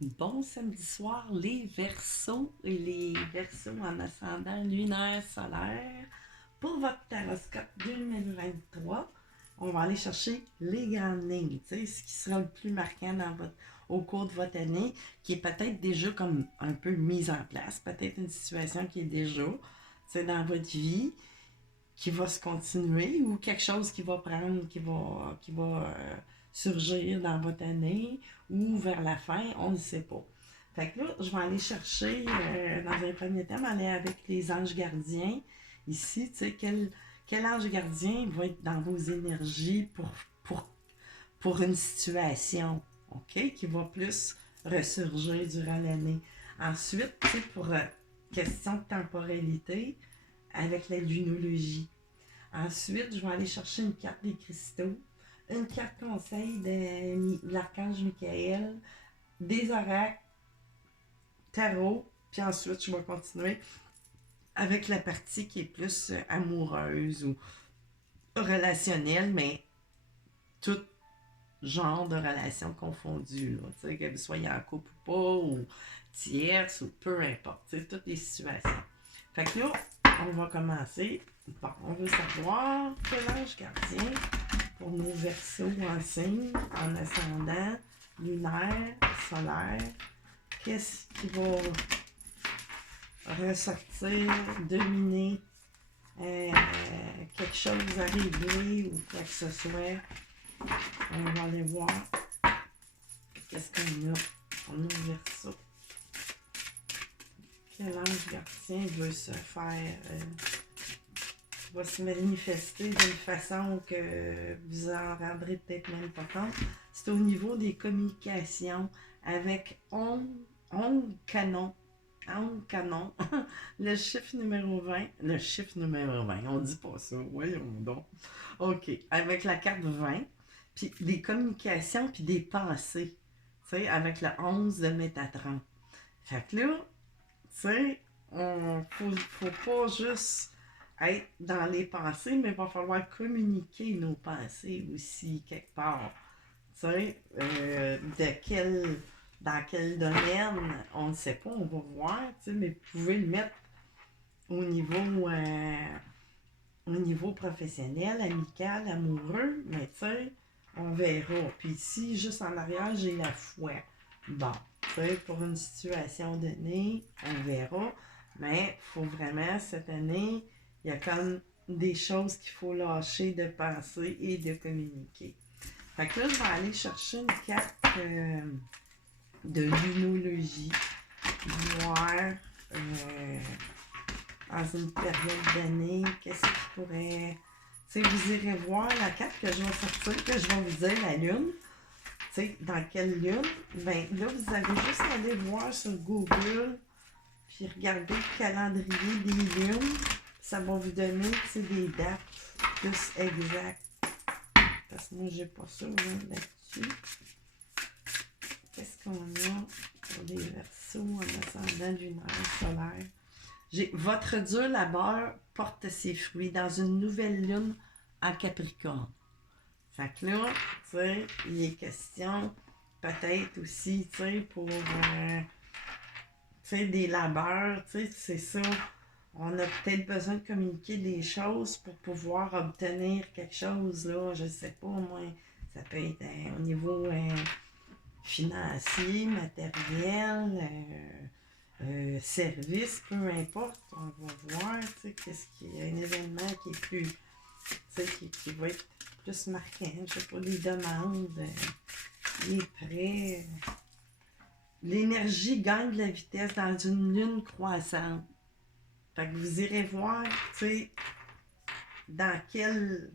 Bon samedi soir, les Verseaux et les Verseaux en ascendant lunaire solaire. Pour votre taroscope 2023, on va aller chercher les grandes lignes, ce qui sera le plus marquant au cours de votre année, qui est peut-être déjà comme un peu mise en place, peut-être une situation qui est déjà dans votre vie, qui va se continuer ou quelque chose qui va prendre, qui va surgir dans votre année ou vers la fin, on ne sait pas. Fait que là, je vais aller chercher, dans un premier temps, aller avec les anges gardiens. Ici, tu sais, quel ange gardien va être dans vos énergies pour, pour une situation, OK, qui va plus ressurgir durant l'année. Ensuite, tu sais, pour question de temporalité, avec la lunologie. Ensuite, je vais aller chercher une carte des cristaux, une carte conseil de l'archange Michael, des oracles, tarot, puis ensuite, je vais continuer avec la partie qui est plus amoureuse ou relationnelle, mais tout genre de relation confondue, que vous soyez en couple ou pas, ou tierce, ou peu importe, toutes les situations. Fait que là, on va commencer. Bon, on veut savoir quel ange gardien pour nos Verseaux en signe, en ascendant, lunaire, solaire. Qu'est-ce qui va ressortir, dominer, quelque chose arriver ou quoi que ce soit. On va aller voir qu'est-ce qu'on a. On a Verseau. Quel ange gardien veut se faire, va se manifester d'une façon que vous en rendrez peut-être même pas compte. C'est au niveau des communications avec on canon. On canon. Le chiffre numéro 20. Le chiffre numéro 20. On dit pas ça. Voyons donc. OK. Avec la carte 20. Puis des communications puis des pensées. Tu sais, avec le 11 de Métatron. Fait que là, tu sais, faut pas juste être dans les pensées, mais il va falloir communiquer nos pensées aussi, quelque part. Tu sais, dans quel domaine, on ne sait pas, on va voir, tu sais, mais vous pouvez le mettre au niveau professionnel, amical, amoureux, mais tu sais, on verra. Puis ici, juste en arrière, j'ai la foi. Bon, tu sais, pour une situation donnée, on verra. Mais il faut vraiment, cette année, il y a comme des choses qu'il faut lâcher de penser et de communiquer. Fait que là, je vais aller chercher une carte de lunologie, voir dans une période d'année, qu'est-ce qui pourrait... Tu sais, vous irez voir la carte que je vais sortir, que je vais vous dire la lune. Tu sais, dans quelle lune? Ben là, vous avez juste à aller voir sur Google, puis regarder le calendrier des lunes. Ça va vous donner, tu sais, des dates plus exactes. Parce que moi, j'ai pas ça là-dessus. Qu'est-ce qu'on a pour les Verseaux en ascendant lunaire solaire? Votre dur labeur porte ses fruits dans une nouvelle lune en Capricorne. Fait que là, tu sais, il est question peut-être aussi, tu sais, pour des labeurs, tu sais, c'est ça. On a peut-être besoin de communiquer des choses pour pouvoir obtenir quelque chose, là, je sais pas, moi, ça peut être au niveau financier, matériel, service, peu importe, on va voir, tu sais, qu'est-ce qui est un événement qui est plus, tu sais, qui va être plus marquant, je sais pas, des demandes, les prêts. L'énergie gagne de la vitesse dans une lune croissante. Fait que vous irez voir, tu sais, dans quelle,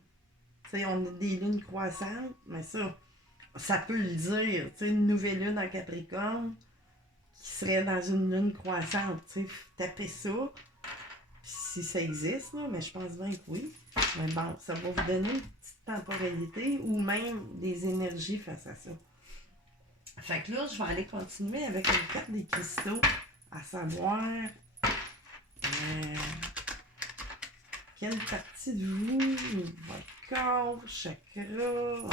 tu sais, on a des lunes croissantes, mais ça peut le dire, tu sais, une nouvelle lune en Capricorne, qui serait dans une lune croissante, tu sais, tapez ça, si ça existe, là, mais je pense bien que oui. Mais bon, ça va vous donner une petite temporalité ou même des énergies face à ça. Fait que là, je vais aller continuer avec une carte des cristaux, à savoir quelle partie de vous, votre corps, chakra,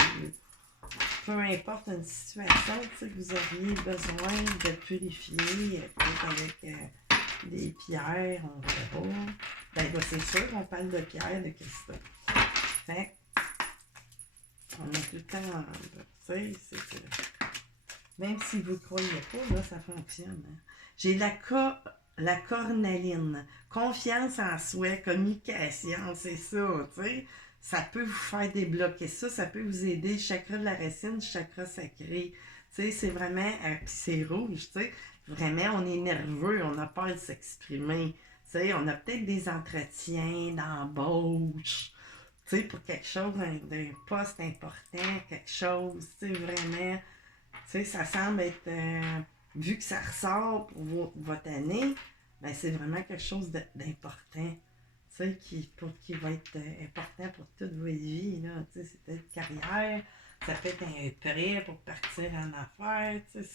peu importe une situation, tu sais, que vous auriez besoin de purifier, peut-être avec des pierres, on verra. Ben, c'est sûr qu'on parle de pierres, de cristaux. Fait on a tout le temps, tu sais, c'est que même si vous ne croyez pas, là, ça fonctionne. Hein. J'ai la cornaline. Confiance en soi, communication, c'est ça, tu sais. Ça peut vous faire débloquer ça, ça peut vous aider. Chakra de la racine, chakra sacré. Tu sais, c'est vraiment, puis c'est rouge, tu sais. Vraiment, on est nerveux, on a peur de s'exprimer. Tu sais, on a peut-être des entretiens d'embauche, tu sais, pour quelque chose, d'un poste important, quelque chose, tu sais, vraiment. Tu sais, ça semble être, vu que ça ressort pour votre année, ben c'est vraiment quelque chose d'important, tu sais, qui va être important pour toute votre vie, là. Tu sais, c'est peut-être carrière, ça peut être un prêt pour partir en affaires, tu sais.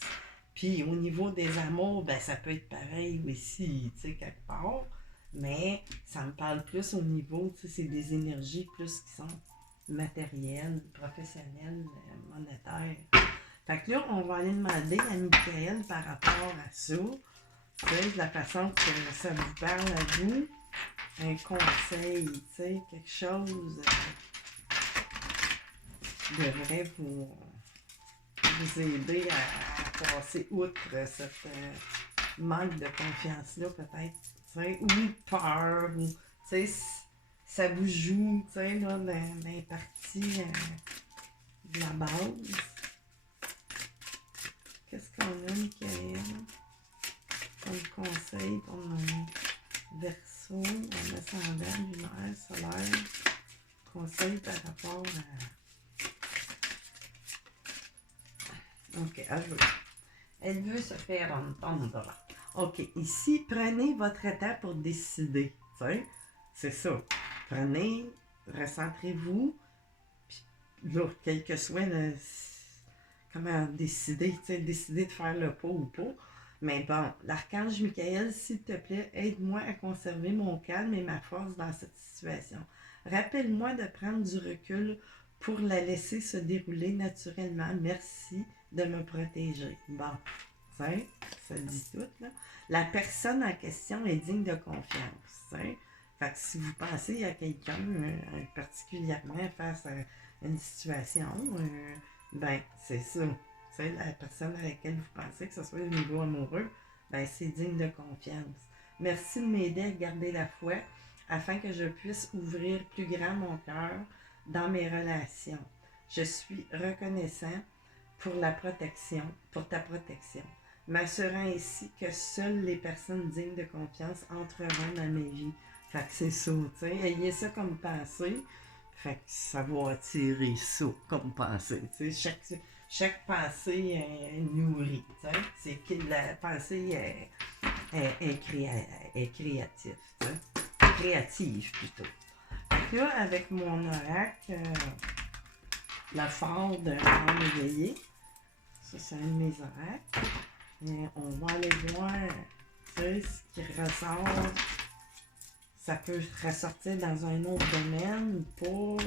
Puis au niveau des amours, ben ça peut être pareil aussi, tu sais, quelque part. Mais ça me parle plus au niveau, tu sais, c'est des énergies plus qui sont matérielles, professionnelles, monétaires. Fait que là, on va aller demander à Michael par rapport à ça, tu sais, de la façon que ça vous parle à vous, un conseil, tu sais, quelque chose qui devrait vous aider à passer outre cette manque de confiance-là, peut-être, tu sais, ou peur, ou, tu sais, ça vous joue, tu sais, là, dans les parties de la base. Qu'est-ce qu'on a, Michael, comme conseil pour nos Verseau, en ascendant, lunaire, solaire? Conseil par rapport à... Ok, elle veut se faire entendre. Ok, ici, prenez votre temps pour décider. Tu sais, c'est ça. Prenez, recentrez-vous, puis là, quel que soit le... Comment décider, tu sais, décider de faire le pas ou pas. Mais bon, l'archange Michael, s'il te plaît, aide-moi à conserver mon calme et ma force dans cette situation. Rappelle-moi de prendre du recul pour la laisser se dérouler naturellement. Merci de me protéger. Bon, ça dit tout, là. La personne en question est digne de confiance. T'sais. Fait que si vous pensez à quelqu'un particulièrement face à une situation, ben, c'est ça. T'sais, la personne à laquelle vous pensez que ce soit au niveau amoureux, ben, c'est digne de confiance. Merci de m'aider à garder la foi afin que je puisse ouvrir plus grand mon cœur dans mes relations. Je suis reconnaissant pour ta protection, m'assurant ainsi que seules les personnes dignes de confiance entreront dans mes vies. Fait que c'est ça, tu sais, ayez ça comme pensée. Fait que ça va attirer ça comme pensée. Tu sais, chaque pensée est nourrie. Tu sais, c'est que la pensée est créative. Tu sais, créative plutôt. Fait que là, avec mon oracle, la phare de l'âme éveillée, ça c'est un de mes oracles. Et on va aller voir, tu sais, ce qui ressort. Ça peut ressortir dans un autre domaine ou pas.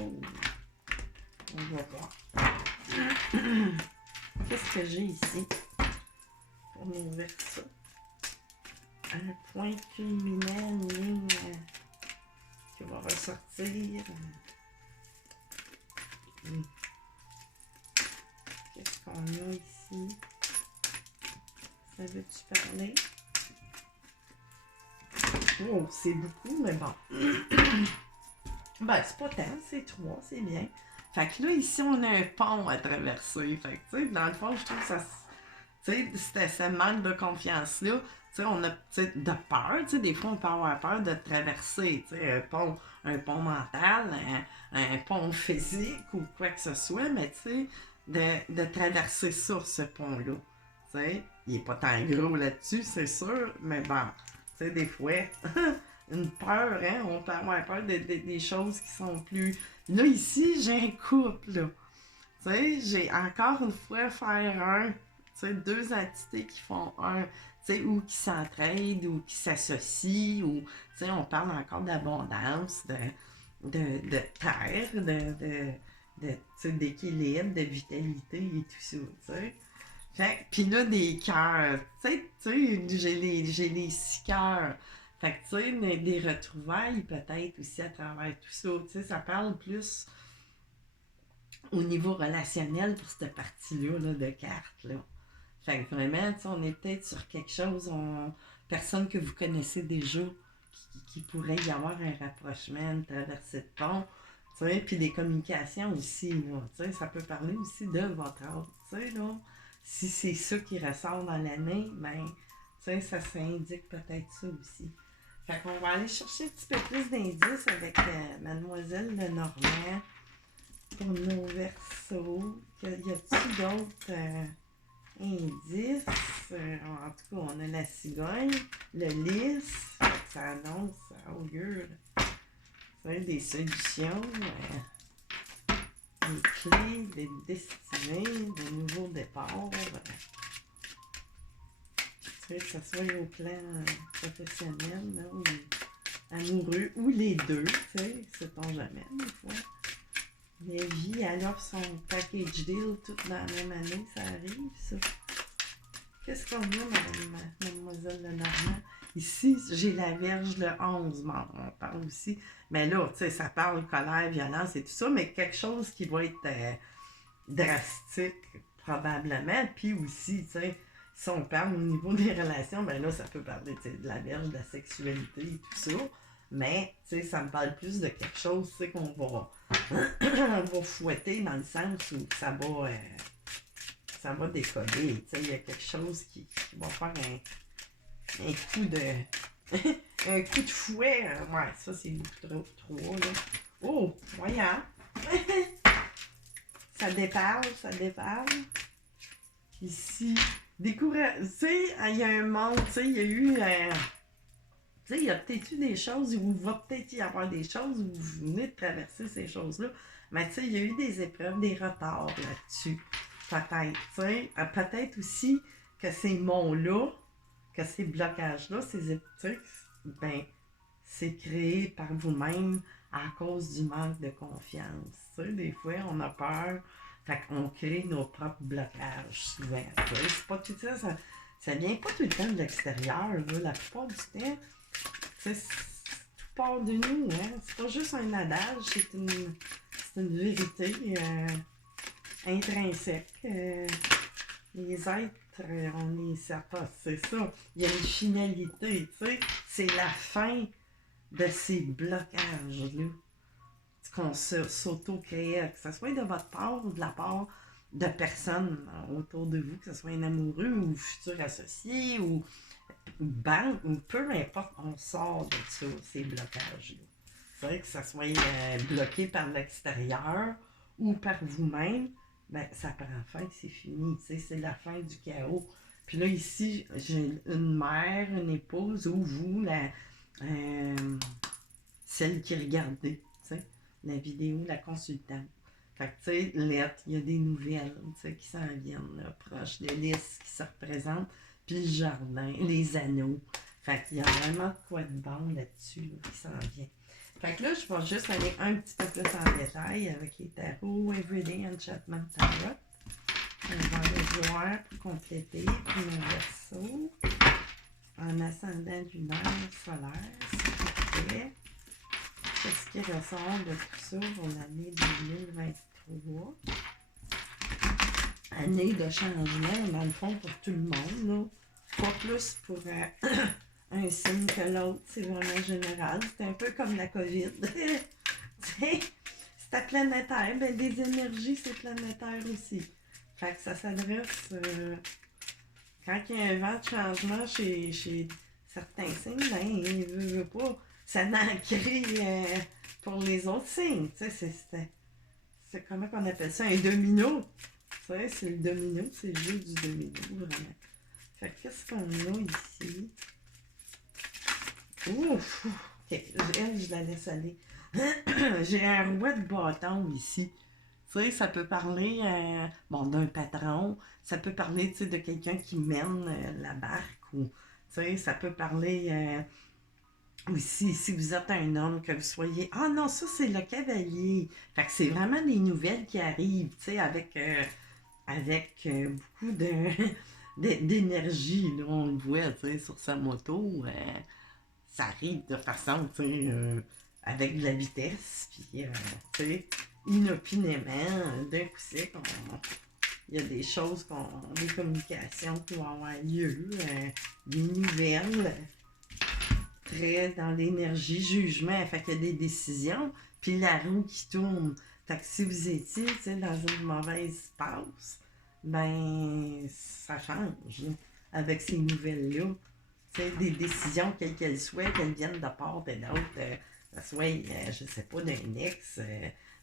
On va voir. Qu'est-ce que j'ai ici pour nous Verseaux? Un point culminant, une ligne qui va ressortir. Qu'est-ce qu'on a ici? Ça veut-tu parler? Oh, c'est beaucoup, mais bon. Ben, c'est pas tant, c'est 3, c'est bien. Fait que là, ici, on a un pont à traverser. Fait que, tu sais, dans le fond, je trouve que ça... Tu sais, ce manque de confiance-là, tu sais, on a, tu sais, de peur, tu sais, des fois, on peut avoir peur de traverser, tu sais, un pont mental, un pont physique ou quoi que ce soit, mais tu sais, de traverser ça, ce pont-là. Tu sais, il est pas tant gros là-dessus, c'est sûr, mais bon, tu sais, des fois... une peur, hein? On peut avoir peur des choses qui sont plus... Là, ici, j'ai un couple, là. Tu sais, j'ai encore une fois faire tu sais, deux entités qui font tu sais, ou qui s'entraident, ou qui s'associent, ou, tu sais, on parle encore d'abondance, de terre, tu sais, d'équilibre, de vitalité et tout ça, tu sais. Puis là, des cœurs, tu sais, j'ai les 6 cœurs. Fait que, tu sais, des retrouvailles peut-être aussi à travers tout ça, tu sais, ça parle plus au niveau relationnel pour cette partie-là là, de cartes, là. Fait que vraiment, tu sais, on est peut-être sur quelque chose, personne que vous connaissez déjà, qui pourrait y avoir un rapprochement, une traversée de pont, tu sais, puis des communications aussi, là, tu sais, ça peut parler aussi de votre âge, tu sais, là. Si c'est ça qui ressort dans l'année, ben, tu sais, ça s'indique peut-être ça aussi. Fait qu'on va aller chercher un petit peu plus d'indices avec Mademoiselle Lenormand pour nos versos. Y a-t-il d'autres indices? En tout cas, on a la cigogne, le lys, ça annonce, ça augure des solutions, des clés, des destinées, des nouveaux départs. Que ce soit au plan professionnel là, ou amoureux, ou les deux, tu sais, sait-on jamais, des fois. Les vies, elle offre son package deal toute dans la même année, ça arrive, ça. Qu'est-ce qu'on a, Mademoiselle Lenormand? Ici, j'ai la Vierge le 11 mars, on parle aussi. Mais là, tu sais, ça parle colère, violence et tout ça, mais quelque chose qui va être drastique, probablement. Puis aussi, tu sais, si on parle au niveau des relations, ben là, ça peut parler de la Vierge, de la sexualité et tout ça. Mais, tu sais, ça me parle plus de quelque chose, tu sais, qu'on va, on va fouetter dans le sens où ça va décoller. Tu sais, il y a quelque chose qui va faire un coup de... un coup de fouet. Ouais, ça, c'est trop, là. Oh, voyons. Ça déparle, ça déparle. Ici, découvrir, tu sais, il y a un monde, tu sais, il y a eu, tu sais, il y a peut-être eu des choses, ou il va peut-être y avoir des choses où vous venez de traverser ces choses-là, mais tu sais, il y a eu des épreuves, des retards là-dessus, peut-être, tu sais, peut-être aussi que ces monts-là, que ces blocages-là, tu sais, ben, c'est créé par vous-même à cause du manque de confiance. Tu sais, des fois, on a peur, fait qu'on crée nos propres blocages souvent. Tu sais, c'est pas tout ça, ça vient pas tout le temps de l'extérieur, là. La plupart du temps, tu sais, tout part de nous, hein. C'est pas juste un adage, c'est une vérité intrinsèque. Les êtres, on est certain, c'est ça. Il y a une finalité, tu sais. C'est la fin de ces blocages-là qu'on s'auto-crée, que ce soit de votre part ou de la part de personnes autour de vous, que ce soit un amoureux ou futur associé ou banque, ou peu importe, on sort de ça, ces blocages-là. C'est vrai que ça soit bloqué par l'extérieur ou par vous-même, ben ça prend fin, c'est fini, tu sais, c'est la fin du chaos. Puis là, ici, j'ai une mère, une épouse, ou vous, celle qui regardait, tu sais, la vidéo, la consultante. Fait que, tu sais, lettre, il y a des nouvelles, tu sais, qui s'en viennent, là, proches de l'is qui se représentent, puis le jardin, les anneaux. Fait qu'il y a vraiment quoi de bon là-dessus, là, qui s'en vient. Fait que là, je vais juste aller un petit peu plus en détail avec les tarots Everyday Enchantment Tarot. On va les voir pour compléter, puis mon verso en ascendant lunaire solaire, c'est fait. Qu'est-ce qui ressort de tout ça pour l'année 2023? Année de changement, dans le fond, pour tout le monde, là. Pas plus pour un signe que l'autre, c'est vraiment général. C'est un peu comme la COVID. C'est planétaire, ben des énergies, c'est planétaire aussi. Fait que ça s'adresse quand il y a un vent de changement chez certains signes, ben, il veut pas. Ça n'en crée pour les autres signes. Tu sais, c'est comment qu'on appelle ça? Un domino. Tu sais, c'est le domino, c'est le jeu du domino, vraiment. Fait que qu'est-ce qu'on a ici? Ouf! Ok, elle, je la laisse aller. J'ai un roi de bâton ici. Tu sais, ça peut parler bon, d'un patron, ça peut parler de quelqu'un qui mène la barque, ou tu sais, ça peut parler Aussi, si vous êtes un homme, que vous soyez... Ah non, ça, c'est le cavalier. Fait que c'est vraiment des nouvelles qui arrivent, tu sais, avec beaucoup d'énergie, là, on le voit, tu sais, sur sa moto. Ça arrive de façon, tu sais, avec de la vitesse, puis, tu sais, inopinément, d'un coup sec, il y a des choses, des communications qui vont avoir lieu, des nouvelles, très dans l'énergie, jugement, fait qu'il y a des décisions, puis la roue qui tourne. Fait que si vous étiez, tu sais, dans une mauvaise passe, ben, ça change, là, avec ces nouvelles-là. Tu sais, des décisions, quelles qu'elles soient, qu'elles viennent de part et d'autre, soit, je sais pas, d'un ex,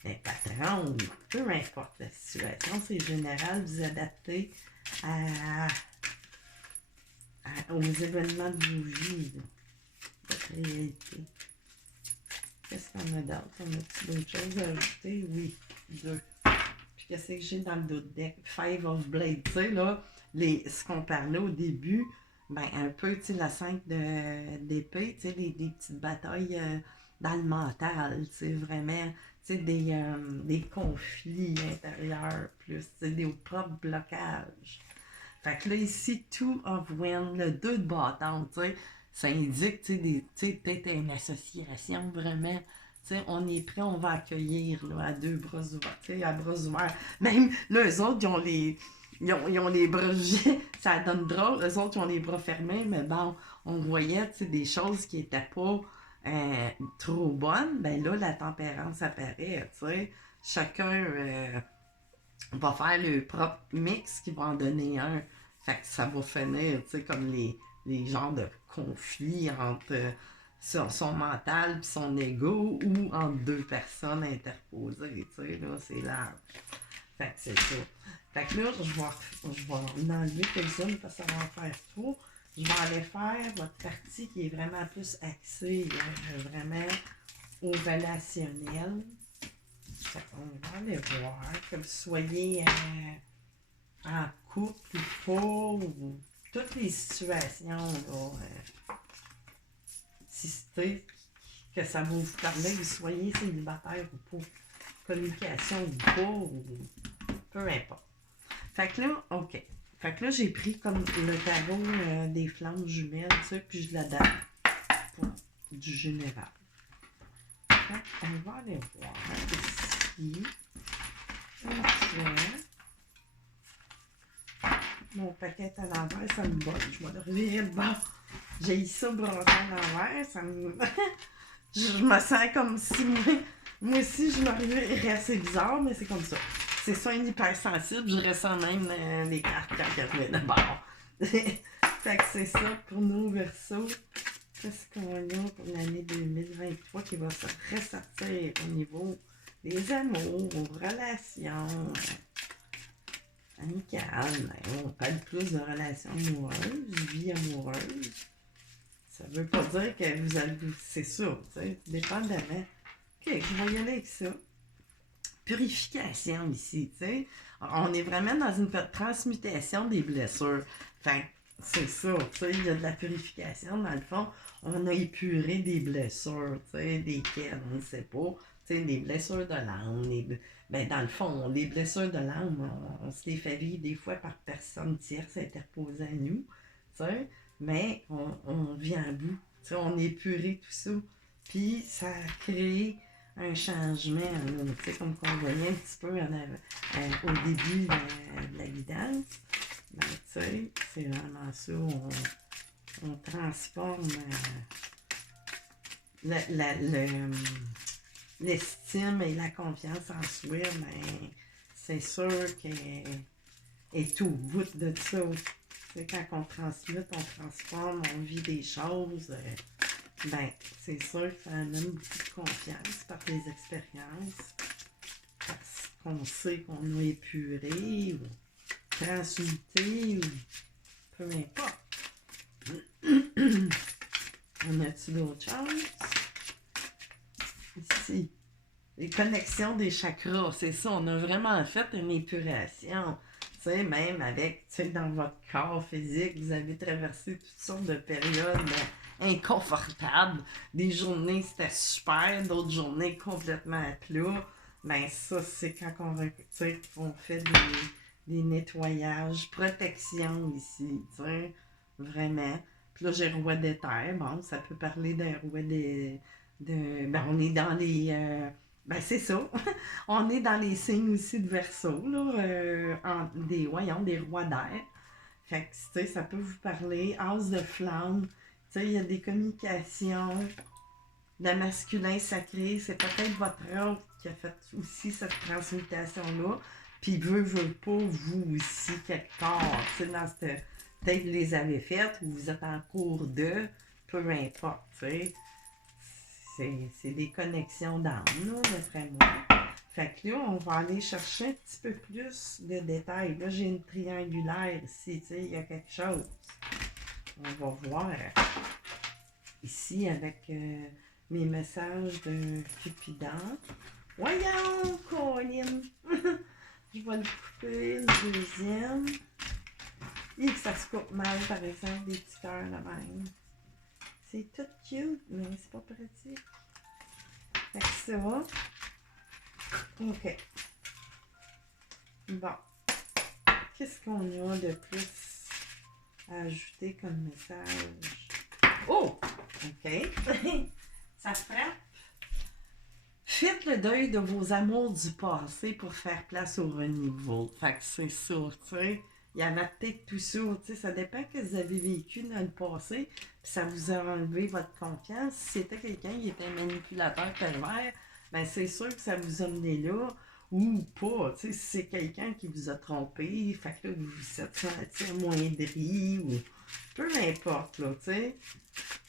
d'un patron, ou peu importe la situation, c'est général, vous adaptez à, aux événements de vos vies, là, votre réalité. Qu'est-ce qu'on a d'autre? On a d'autres choses à ajouter? Oui, deux. Puis qu'est-ce que j'ai dans le dos de deck? Five of Blades, tu sais, là, ce qu'on parlait au début, ben un peu, tu sais, la 5 d'épée, tu sais, des petites batailles dans le mental, tu sais, vraiment, tu sais, des conflits intérieurs, plus, tu sais, des propres blocages. Fait que là, ici, two of wind, le 2 de bâton, tu sais, ça indique, tu sais, peut-être une association, vraiment. Tu sais, on est prêt, on va accueillir, là, à deux bras ouverts, tu sais, à bras ouverts. Même, là, eux autres, ils ont les bras, ça donne drôle, eux autres, ils ont les bras fermés, mais bon, on voyait, tu sais, des choses qui étaient pas trop bonnes. Ben là, la tempérance apparaît, tu sais. Chacun va faire le propre mix qui va en donner un. Fait que ça va finir, tu sais, comme les genres de conflits entre son mental et son ego ou entre deux personnes interposées, tu sais, là, c'est large. Fait que c'est ça. Fait que là, je vais en enlever quelques-unes parce que ça va en faire trop. Je vais aller faire votre partie qui est vraiment plus axée, vraiment au relationnel. Fait qu'on va aller voir, que vous soyez en couple ou pas, ou toutes les situations, là, que ça va vous parler, que vous soyez célibataire ou pas, communication ou pas, ou peu importe. Fait que là, OK. Fait que là, j'ai pris comme le tarot des flammes jumelles, ça, puis je l'adapte pour du général. Fait qu'on va aller voir ici. OK. Mon paquet à l'envers, ça me botte. Je vais le revirer de bord. J'ai eu ça bronzé à l'envers. Ça me... je me sens comme si moi aussi, je me revirais assez bizarre, mais c'est comme ça. C'est ça, une hypersensible. Je ressens même les cartes quand elles reviennent de bord. Fait que c'est ça pour nous, Verseau. Qu'est-ce qu'on a pour l'année 2023 qui va se ressortir au niveau des amours, relations amicales? On parle plus de relations amoureuses, vie amoureuse. Ça veut pas dire que vous allez... C'est ça, tu sais, dépendamment. OK, je vais y aller avec ça. Purification ici, tu sais. On est vraiment dans une transmutation des blessures. Fait c'est ça, tu sais, il y a de la purification. Dans le fond, on a épuré des blessures, tu sais, desquelles on ne sait pas. Tu sais, des blessures de l'âme. Ben, dans le fond, les blessures de l'âme, on se les fait vivre des fois par personnes tierces interposées à nous, tu sais, mais on vient à bout. Tu sais, on a épuré tout ça. Puis, ça a créé un changement, tu sais, comme qu'on voyait un petit peu au début de la guidance. Ben, tu sais, c'est vraiment ça, on transforme l'estime et la confiance en soi, mais c'est sûr qu'elle est au bout de ça. Tu sais, quand on transmute, on transforme, on vit des choses. Ben, c'est sûr que ça amène beaucoup de confiance par les expériences, parce qu'on sait qu'on a épuré ou transmuté ou peu importe. On a-tu d'autres choses? Ici, les connexions des chakras, c'est ça, on a vraiment fait une épuration. Tu sais, même avec, tu sais, dans votre corps physique, vous avez traversé toutes sortes de périodes inconfortables. Des journées, c'était super, d'autres journées complètement à plat. Ben ça, c'est quand tu sais, on fait des nettoyages, protection ici, tu sais, vraiment. Puis là, j'ai roi des terres. Bon, ça peut parler d'un roi ben, on est dans les... ben, c'est ça. On est dans les signes aussi de Verseau, là, voyons, des rois d'air. Fait que, tu sais, ça peut vous parler. As de flamme. Tu sais, il y a des communications. Le masculin sacré, c'est peut-être votre rôle qui a fait aussi cette transmutation-là. Puis veut pas, vous aussi, quelque part. Tu sais, dans cette... Peut-être que vous les avez faites ou vous êtes en cours de, peu importe, tu sais. C'est des connexions d'âme, là, d'après moi. Fait que là, on va aller chercher un petit peu plus de détails. Là, j'ai une triangulaire ici, tu sais, il y a quelque chose. On va voir ici avec mes messages de Cupidon. Voyons, Colin! Je vais le couper, le deuxième. Et que ça se coupe mal, par exemple, des petits cœurs là même. C'est tout cute, mais c'est pas pratique. Fait que ça. OK. Bon. Qu'est-ce qu'on a de plus à ajouter comme message? Oh! OK. Ça frappe. Faites le deuil de vos amours du passé pour faire place au renouveau. Fait que c'est ça, tu sais. Il y avait peut-être tout ça, tu sais. Ça dépend que vous avez vécu dans le passé, puis ça vous a enlevé votre confiance. Si c'était quelqu'un qui était manipulateur pervers, ben c'est sûr que ça vous a mené là. Ou pas, tu sais, si c'est quelqu'un qui vous a trompé, fait que là, vous vous êtes senti amoindri, ou peu importe, là, tu sais.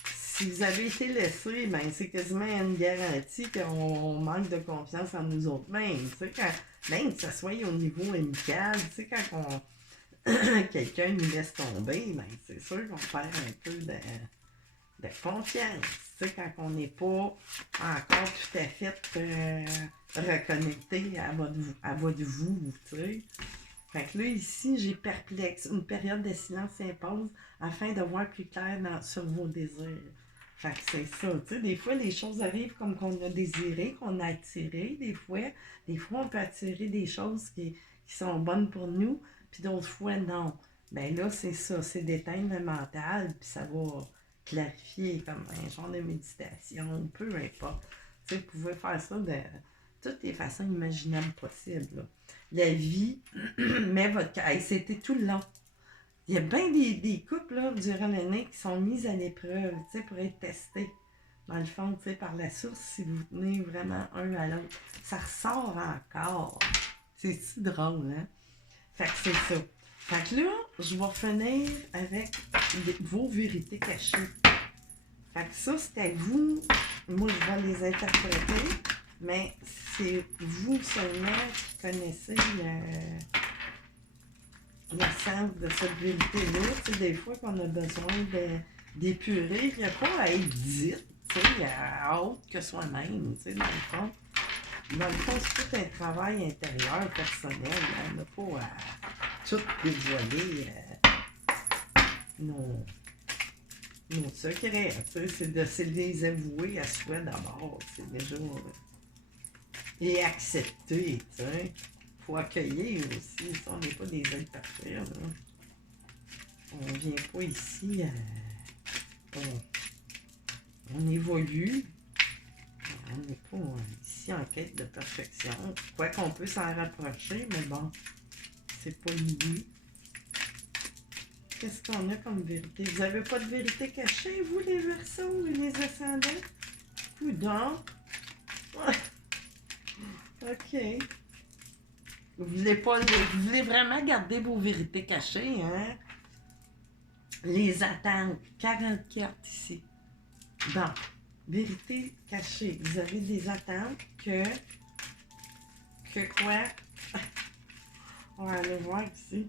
Si vous avez été laissé, ben c'est quasiment une garantie qu'on manque de confiance en nous autres mêmes. Tu sais, même que ça soit au niveau amical, tu sais, quand quelqu'un nous laisse tomber, ben c'est sûr qu'on perd un peu de confiance. Tu sais, quand on n'est pas encore tout à fait reconnecté à votre vous, tu sais. Fait que là, ici, j'ai perplexe. Une période de silence s'impose afin de voir plus clair sur vos désirs. Fait que c'est ça. Tu sais, des fois, les choses arrivent comme qu'on a désiré, qu'on a attiré. Des fois, on peut attirer des choses qui sont bonnes pour nous, puis d'autres fois, non. Ben là, c'est ça. C'est d'éteindre le mental, puis ça va clarifier comme un genre de méditation, peu importe. Tu sais, vous pouvez faire ça de toutes les façons imaginables possibles, là. La vie, mais votre... Hey, c'était tout le long. Il y a bien des couples là, durant l'année qui sont mises à l'épreuve, tu sais, pour être testés. Dans le fond, tu sais, par la source, si vous tenez vraiment un à l'autre. Ça ressort encore. C'est si drôle, hein? Fait que c'est ça. Fait que là, je vais finir avec vos vérités cachées. Fait que ça, c'est à vous. Moi, je vais les interpréter, mais c'est vous seulement qui connaissez l'essence de cette vérité-là. Tu sais, des fois qu'on a besoin d'épurer, il n'y a pas à être dite, tu sais, à autre que soi-même, tu sais, dans le fond. Dans le fond, c'est tout un travail intérieur, personnel. On n'a pas à tout dévoiler nos secrets. Tu sais, c'est de les avouer à soi d'abord. C'est déjà... et accepter, tu sais. Faut accueillir aussi. On n'est pas des êtres parfaits, là. On vient pas ici on évolue. On n'est pas ici en quête de perfection. Quoi qu'on peut s'en rapprocher, mais bon, c'est pas l'idée. Qu'est-ce qu'on a comme vérité? Vous n'avez pas de vérité cachée, vous, les Verseaux et les ascendants? Coudon. OK. Vous voulez vraiment garder vos vérités cachées, hein? Les attentes. 44 ici. Bon. Vérité cachée. Vous avez des attentes que quoi? On va aller voir ici.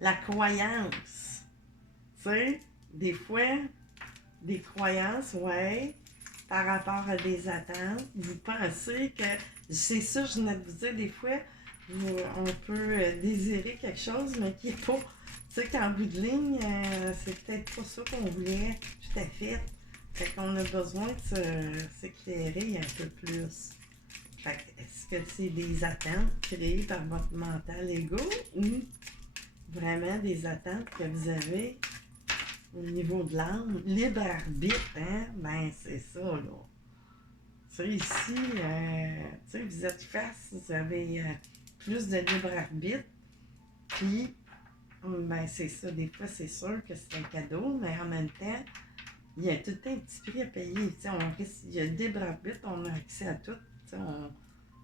La croyance. Tu sais, des fois, des croyances, ouais, par rapport à des attentes. Vous pensez que, c'est ça, je venais de vous dire, des fois, on peut désirer quelque chose, mais qui est pas. Tu sais qu'en bout de ligne, c'est peut-être pas ça qu'on voulait tout à fait. Fait qu'on a besoin de s'éclairer un peu plus. Fait que, est-ce que c'est des attentes créées par votre mental égo ou vraiment des attentes que vous avez au niveau de l'âme? Libre arbitre, hein? Ben, c'est ça, là. Tu sais, ici, tu sais, vous êtes face, vous avez plus de libre arbitre, puis, ben, c'est ça, des fois, c'est sûr que c'est un cadeau, mais en même temps, il y a tout le temps un petit prix à payer. Tu sais, il y a le libre arbitre, on a accès à tout, tu sais,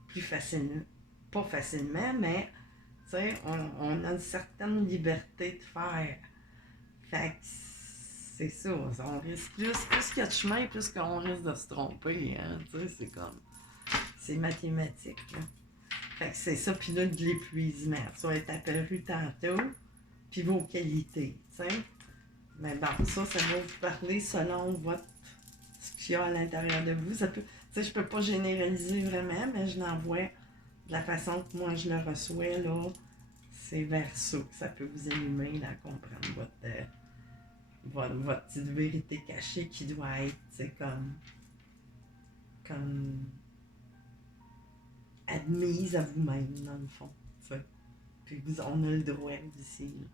plus facilement, pas facilement, mais, tu sais, on a une certaine liberté de faire. Fait que c'est ça, on risque plus qu'il y a de chemin, plus qu'on risque de se tromper, hein, tu sais, c'est comme, c'est mathématique, là. Fait que c'est ça, puis là, de l'épuisement, ça va être apparu tantôt, puis vos qualités, tu sais. Mais bon, ça va vous parler selon ce qu'il y a à l'intérieur de vous. Ça peut, tu sais, je peux pas généraliser vraiment, mais je l'envoie de la façon que moi je le reçois, là, c'est vers ça que ça peut vous allumer, là, à comprendre votre petite vérité cachée qui doit être, c'est comme admise à vous-même, dans le fond. T'sais. Puis on a le droit aussi. Là.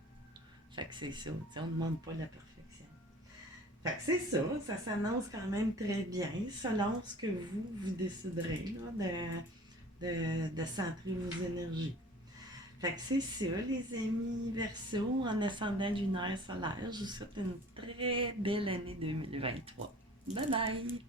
Fait que c'est ça. T'sais, on ne demande pas la perfection. Fait que c'est ça. Ça s'annonce quand même très bien selon ce que vous déciderez là, de centrer vos énergies. Fait que c'est ça, les amis Verseau, en ascendant lunaire solaire. Je vous souhaite une très belle année 2023. Bye bye!